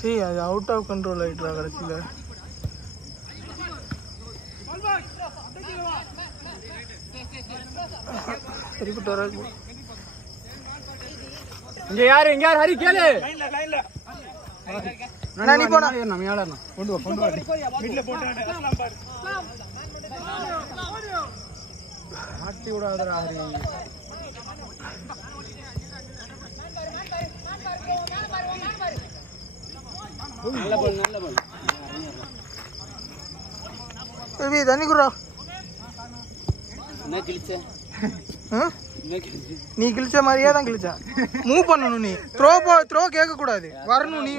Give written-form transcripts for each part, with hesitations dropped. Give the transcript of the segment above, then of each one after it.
See, அது out of control ஆயிட்டா கடைசியில. சரிப்பட்டு வர இங்க யாரு ஹரி கேளு. நீ போடா. நம்ம யாரா கொண்டு வா மிட்ல போட்டு அஸ்லாம் பாரு. மாட்டி விடாதடா ஹரி. நல்ல பால். ஏய் தண்ணி குறா. என்ன கிழிச்சே? நீ கிழிச்ச மாதிரியே தான் கிழிச்சா. மூவ் பண்ணணும் நீ. த்ரோ கேட்க கூடாது. வரணும் நீ.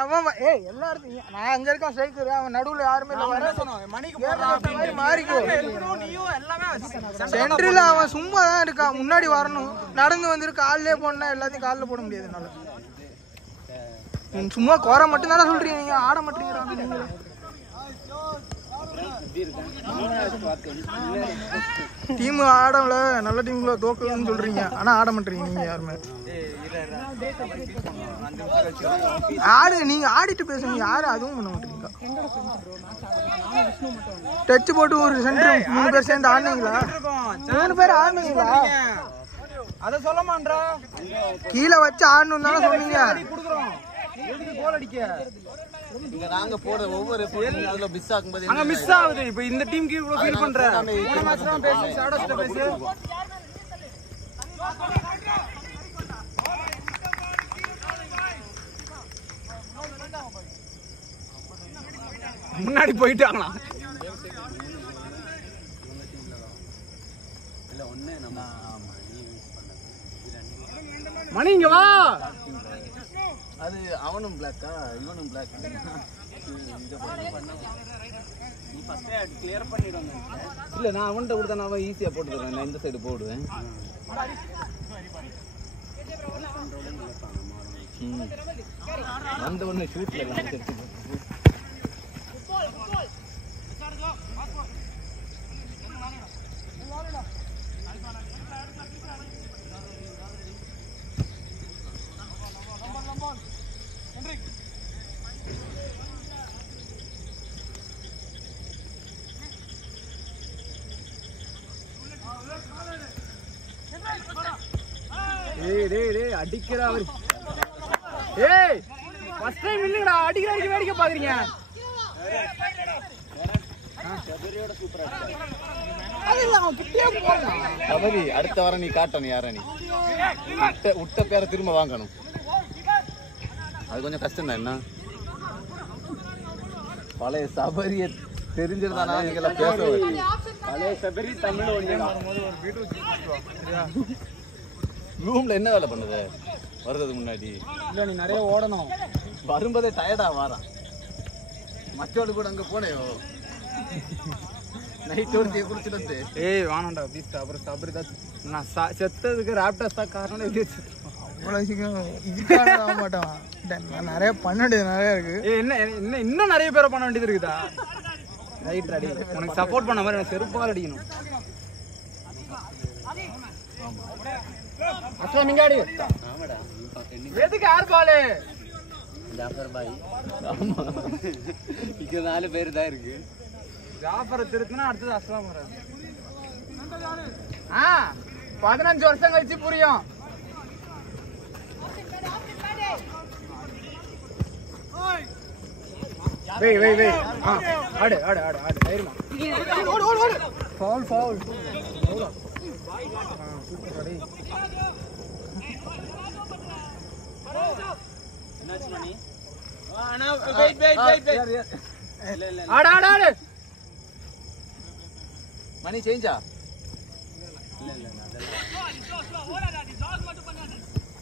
அவன் எல்லாரும் நான் அங்க இருக்கான் ஸ்ட்ரைக்கர். அவன் நடுவுல யாருமே இல்ல. மாறிக்கோ. சென்ட்ரில் அவன் சும்மா தான் இருக்கான். முன்னாடி வரணும். நடந்து வந்துட்டு காலிலே போனா எல்லாத்தையும் காலில் போட முடியாது என்னால. சும்மா கோர மட்டும் தானே சொல்றீங்க. நீங்க ஆட மாட்டீங்க. டீம் ஆடல நல்ல டீம்ல தோக்கணும்னு சொல்றீங்க. ஆனா ஆட மாட்டீங்க நீங்க யாருமே. ஆடு நீங்க ஆடிட்டு பேசுங்க. யாரும் அதுவும் பண்ண மாட்டீங்க. டச் போட்டு ஒரு சென்டர் 3 பேர் சேர்ந்து ஆடுனீங்களா? 3 பேர் ஆடுனீங்களா? அத சொல்ல மாட்டா. கீழே வச்சு ஆடணும் தானே சொன்னீங்க. எதுக்கு கோல் அடிக்க? இங்க நாங்க போற ஒவ்வொரு அதுல மிஸ் ஆகும்போது அங்க மிஸ் ஆகுது. இப்போ இந்த டீமுக்கு இவ்வளவு ஃபீல் பண்ற. போன மேட்ச் தான் பேசி ஷாடோஸ்ல பேசி. முன்னாடி போயிட்டாங்களா? இல்ல ஒண்ணே நம்ம மணி இங்க வா. அது அவனும் பிளாக்கா இவனும் பிளாக். நீ ஃபர்ஸ்ட் கிளியர் பண்ணிடுவாங்க. இல்ல நான் அவன்கிட்ட கொடுத்தா நான் ஈஸியா போட்டு தரேன். நான் இந்த சைடு போடுவேன். அந்த ஒண்ணு ஷூட்ல எல்லாம் தெரிஞ்சு. டேய் அடிக்கிறா அவரு. ஏய் ஃபர்ஸ்ட் டைம் இல்லடா அடிக்கிற வேடிக்கை பாக்குறீங்க. சபரியோட சூப்பரா இருக்கு. அதெல்லாம் கிட்டே போறான். சபரி அடுத்த வாரம் நீ காட்டணும் யார நீ. உட்ட பேரை திரும்ப வாங்கணும். அது கொஞ்சம் கஷ்டம் தான். என்ன பழைய சபரிய தெரிஞ்சிருந்தானா நீங்க எல்லாம் பேச. பழைய சபரி தமிழ் வரும்போது ஒரு பீட்ரூட் ரூம்ல என்ன வேலை பண்ணுது வர்றதுக்கு முன்னாடி? இல்ல நீ நிறைய ஓடணும். வரும்போதே டயர்டா வாரான். மற்றோடு கூட அங்க போனேயோ நைட் ஒருத்தைய குடிச்சிட்டு வந்து. ஏய் வாணாண்டா ப்ளீஸ். அப்புறம் சபரி தான் நான் செத்ததுக்கு ராப்டர்ஸ் தான் காரணம். அவ்வளோ சீக்கிரம் இதுக்காக ஆக மாட்டான். நிறைய பண்ண வேண்டியது நிறைய இருக்கு. என்ன இன்னும் நிறைய பேரை பண்ண வேண்டியது இருக்குதா? ரைட் அடி. உனக்கு சப்போர்ட் பண்ண மாதிரி எனக்கு செருப்பால் அடிக்கணும். அஸ்லாம் நீங்க அடி. ஆமாடா. எதுக்கு யார் பால்? ஜாஃபர் பாய். ஆமா. இங்க 4 பேர் தான் இருக்கு. ஜாஃபரை திருத்தினா அடுத்தது அஸ்லாம் வராது. 15 வருஷம் கழிச்சு புரியும். வெய் ஆடு தைரியமா. ஓடு ஃபவுல். ஆடு மணி சேஞ்சா?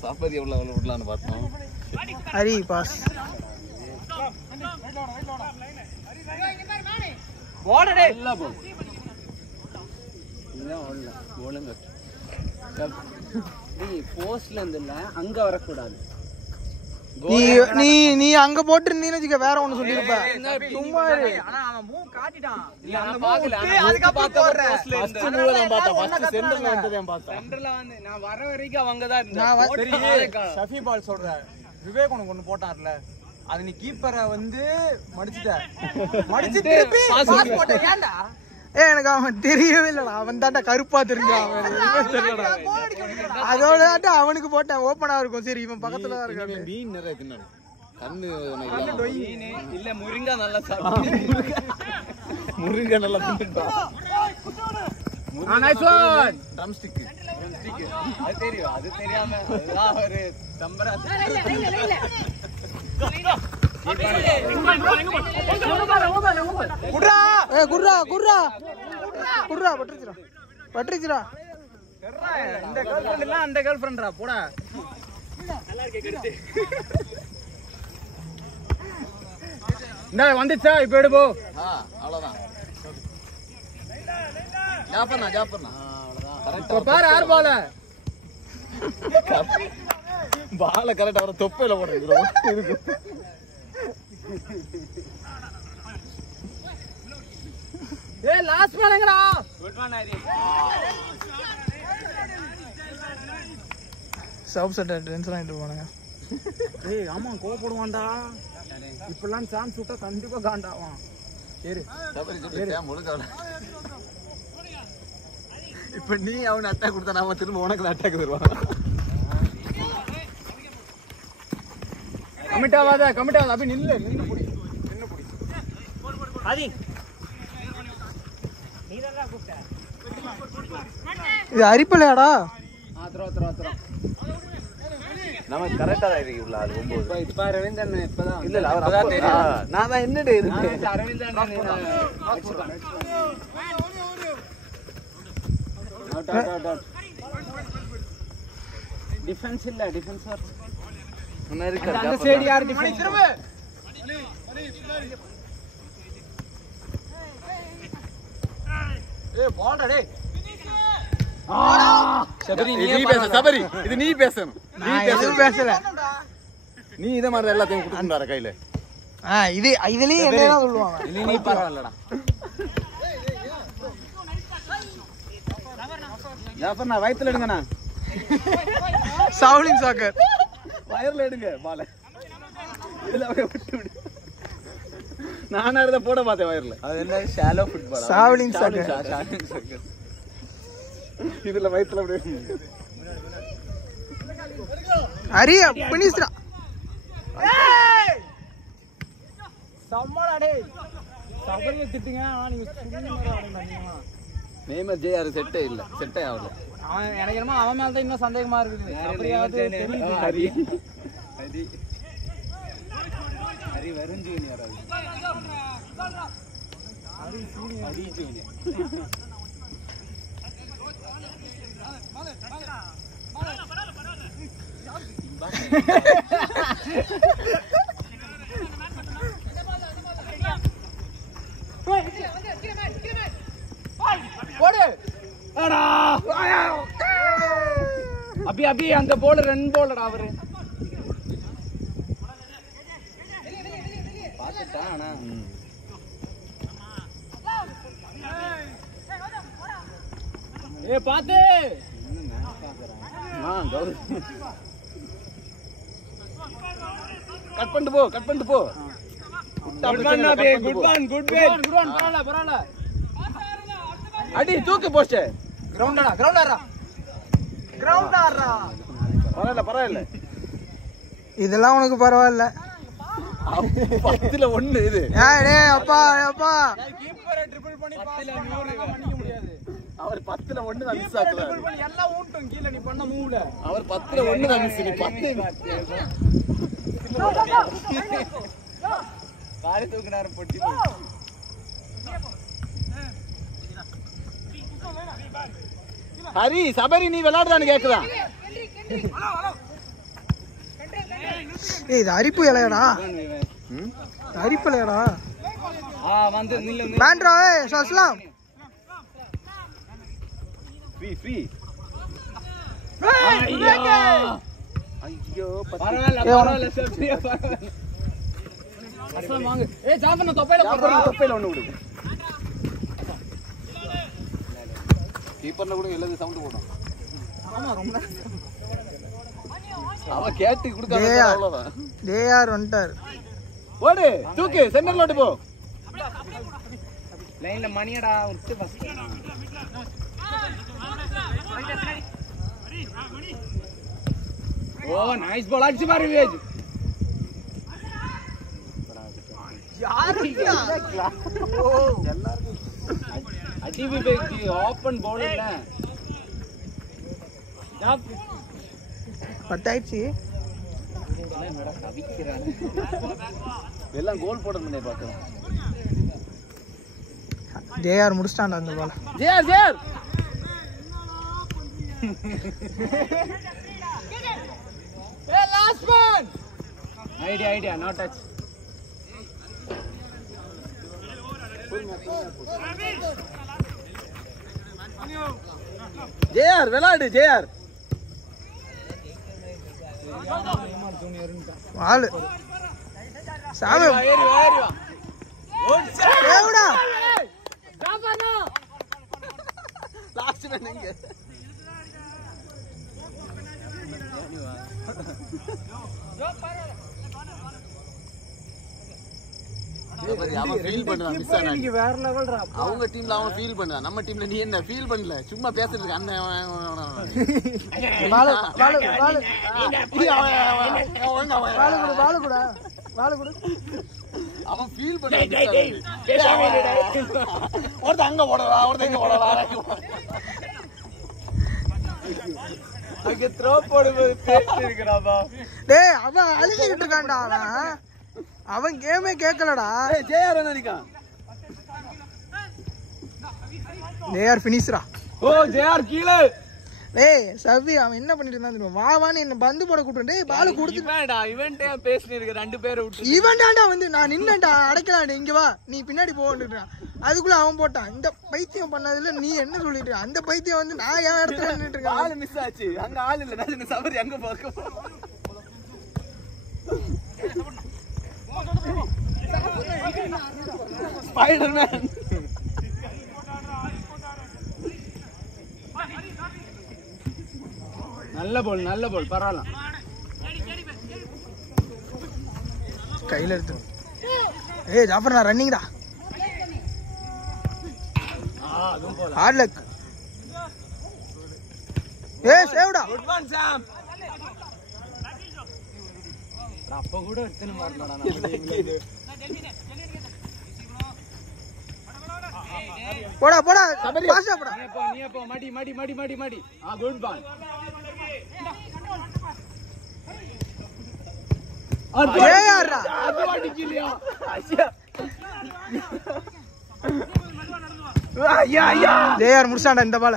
சபரி எவ்வளவு விடலான்னு பார்த்தோம். ஹரி பாஸ். போடடே இல்ல போ. இல்ல ஓடல. போலுங்க. நீ போஸ்ட்ல இருந்தல அங்க வர கூடாது. நீ அங்க போட்டு இருந்தீன்னு வேற ஒண்ணு சொல்லிருப்ப. சும்மா ஆனா அவன் மூவ் காட்டிட்டான். இல்ல அந்த பாக்கல. அதுக்கு பார்த்த ஃபர்ஸ்ட் மூவ் தான் பார்த்தா. ஃபர்ஸ்ட் சென்டர்ல வந்ததே பார்த்தா. சென்டர்ல வந்து நான் வர வரைக்கும் அவங்க தான் இருந்தா. சரி ஷஃபி பால் சொல்றேன். விவேக் உனக்கு ஒண்ணு போட்டார்ல அது நீ கீப்பரை வந்து மடிச்சு திருப்பி பாஸ் போட்ட ஏன்டா எனக்கு அவன் தெரியவே இல்லடா அவன் தாண்டா கருப்பா தெரிஞ்சான் அதோட அவனுக்கு போட்டேன் ஓப்பனா இருக்கும் சரி இவன் பக்கத்துல தான் இருக்கான் மீன் நிறைய தின்னணும் கண்ணு இல்ல முருங்கா நல்லா சாப்பிடு முருங்கை நல்லா தின்னுட்டான் நைஸ் ஒன் ட்ரம் ஸ்டிக் அது தெரியும் அது தெரியாம அதுதான் ஒரு தம்பரா குர்ரா குர்ரா குர்ரா குர்ரா பட்ரிச்சுடா இந்த கேர்ள் ஃப்ரெண்ட் இல்ல அந்த கேர்ள் ஃப்ரெண்ட்ரா போடா இந்த வந்துச்சா இப்ப எடு போ அவ்வளவுதான் ஜாப்பர்னா இப்ப பாரு யார் போல பால கரெக்டா வர தொப்பையில போடுறோம் ஏய் லாஸ்ட் பாலங்கடா குட் ஒன் ஹரி சப் செட் டென்ஷன் ஆயிட்டு போனாங்க ஏய் ஆமா கோவப்படுவான்டா இப்பெல்லாம் சான்ஸ் விட்டா கண்டிப்பா காண்டாவான் சரி முழுக்க இப்ப நீ அவன் அட்டாக் கொடுத்தா நாம திரும்ப உனக்கு அட்டாக் தருவான் கமிட் ஆகாத அப்படி நில்லு புடி ஆதி நீதான்டா கூப்பிட்ட இது அரிப்பலையாடா த்ரோ நம்ம கரெக்டா தான் இருக்கு உள்ள அது 9 இப்ப அரவிந்தன் இப்பதான் இல்ல அவர் அப்பதான் தெரியும் நான் தான் என்னடே இருக்கு அரவிந்தன் அவுட் டிஃபென்ஸ் இல்ல டிஃபென்சர் முன்ன இருக்கு அந்த சைடு யார் டிஃபென்ஸ் திரும்ப ஏய் போடா டேய் சபரி நீ பேச சபரி இது நீ பேசணும் நான் எதுவும் பேசல நீ இத மாதிரி எல்லாத்தையும் குடுக்குறார கையில இது இதுலயே என்னதான் சொல்லுவாங்க இல்ல நீ பரவாயில்லடா ஜாஃபர் நான் வயித்துல எடுங்கண்ணா சாவ்லின் சாக்கர் வயர்ல எடுங்க பால இதுல அப்படியே விட்டு விடு நானா இத போட பார்த்தேன் வயர்ல அது என்ன ஷாலோ ஃபுட்பால் சாவ்லின் சாக்கர் இதுல வயித்துல அப்படியே அரிய பினிஷ்டா சம்மடா டேய் சபரியை திட்டுங்க ஆனா நீங்க சும்மா ஆடுறீங்க நேமர் ஜேஆர் செட்டே ஆகல அவன் எனக்கு என்னமோ அவன் மேல தான் இன்னும் சந்தேகமா இருக்குது சபரியாவது ஹரி ஹரி வருண் ஜூனியர் ஹரி ஜூனியர் அபி அந்த போல ரன் போலடா அவரு பாத்துட்டானா ஏ பாத்து கட் பண்ணிட்டு போ குட் ஒன் பரவாயில்ல அடி தூக்கு போஸ்ட் கிரவுண்டரா பரவாயில்ல இதெல்லாம் உனக்கு பரவாயில்ல 10ல 1 இது டேய் அப்பா கீப்பரை ட்ரிபிள் பண்ணி பாஸ் பண்ணிக்க முடியாது அவர் 10ல 1 தான் மிஸ் ஆக்குறாரு ட்ரிபிள் பண்ணி எல்லாம் ஊட்டும் கீழ நீ பண்ண மூவ்ல அவர் 10ல 1 தான் மிஸ் நீ 10 காலை தூக்குனாரு பொட்டி ஹரி சபரி நீ விளையாடுதான்னு கேக்குதா இது அரிப்பு இலையடா அரிப்பு இலையடா வந்து நில்லு வேண்ட்ரா சஸ்லாம் ஃப்ரீ ஐயோ பரவாயில்ல சப்ரியா பரவாயில்ல அஸ்லாம் வாங்க ஏய் ஜாஃபர் நான் தொப்பையில ஒண்ணு விடு கீப்பர்ல கூட எல்லாரும் சவுண்ட் போடும் ஆமா ரொம்ப அவன் கேட்டு கொடுக்காத அவ்வளவுதான். ஜேஆர் வந்துட்டார். ஓடு தூக்கு சென்டர்ல ஓட்டு போ. லைன்ல மணியடா விட்டு ஃபர்ஸ்ட். ஓ நைஸ் பால் அடிச்சு பாரு விவேக். யாருடா? ஓ எல்லாரும் அடி விவேக் ஓபன் பவுல் இல்ல. பட்டாயிச்சு. என்னடா தவிக்கிறானே. எல்லாம் கோல் போடணும்னே பாக்கலாம். ஜேஆர் முடிச்சிட்டான்டா அந்த ball. JR hey last one idea no touch JR விளையாடு ஜேஆர். பால் சாமி ஏறி வா ஏவுடா ஜாபானா லாஸ்ட் மேன் எங்க? அவன் ஃபீல் பண்றான் மிஸ் ஆனா. இன்னைக்கு வேற லெவல்டா. அவங்க டீம்ல அவன் ஃபீல் பண்றான். நம்ம டீம்ல நீ என்ன ஃபீல் பண்ணல? சும்மா பேசிட்டு இருக்க அண்ணன். பால் பால் பால் பால் கூட பால் கூட அவன் ஃபீல் பண்றான். ஒருத்த அங்க ஓடலாம், ஒருத்த இங்க ஓடலாம். அங்க த்ரோ போடும்போது பேசிட்டு இருக்கறாபா. டேய் அவன் அழுகிட்டு இருக்கான்டா. அவன் கேமே கேட்கலடா. ஜேஆர் என்ன நிக்கான்? ஜேஆர் ஃபினிஷ்ரா. ஓ ஜேஆர் கீழ. டேய் சவி அவன் என்ன பண்ணிட்டு இருந்தான் தெரியுமா? வா வான்னு என்ன பந்து போட கூப்பிட்டு டேய் பால் கொடுத்து இவன்டா இவன்ட்டே பேசிட்டு இருக்க ரெண்டு பேரை விட்டு. இவன் தான்டா வந்து நான் நின்னேன்டா அடைக்கலாம்டா இங்க வா நீ பின்னாடி போன்றான். அதுக்குள்ள அவன் போட்டான். இந்த பைத்தியம் பண்ணதுல நீ என்ன சொல்லிட்டு அந்த பைத்தியம் வந்து நான் என் இடத்துல நின்னுட்டு இருக்கேன். ஆளு மிஸ் ஆச்சு. அங்க ஆள் இல்ல. நான் இந்த சபரி அங்க போக ஸ்பைடர்மேன். நல்ல பால் பரவாயில்ல. கையில எடுத்து ஏய் ஜாஃபர் நான் ரன்னிங்டா. Hard luck. ஏய் சேவ்டா. குட் ஒன் சாம். அப்ப கூட எடுத்துன மாட்டடா நான். போடா போடா பாஸ்டா போடா. நீ அப்ப மடி. ஆ குட் பால். ஜேஆர்டா. அது அடிக்கலையா? ஐயா ஜேஆர் முடிச்சான்டா இந்த பால.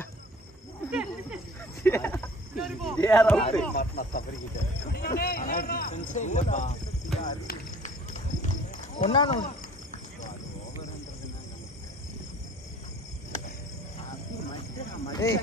JR out. ஒண்ணானோ ஏய்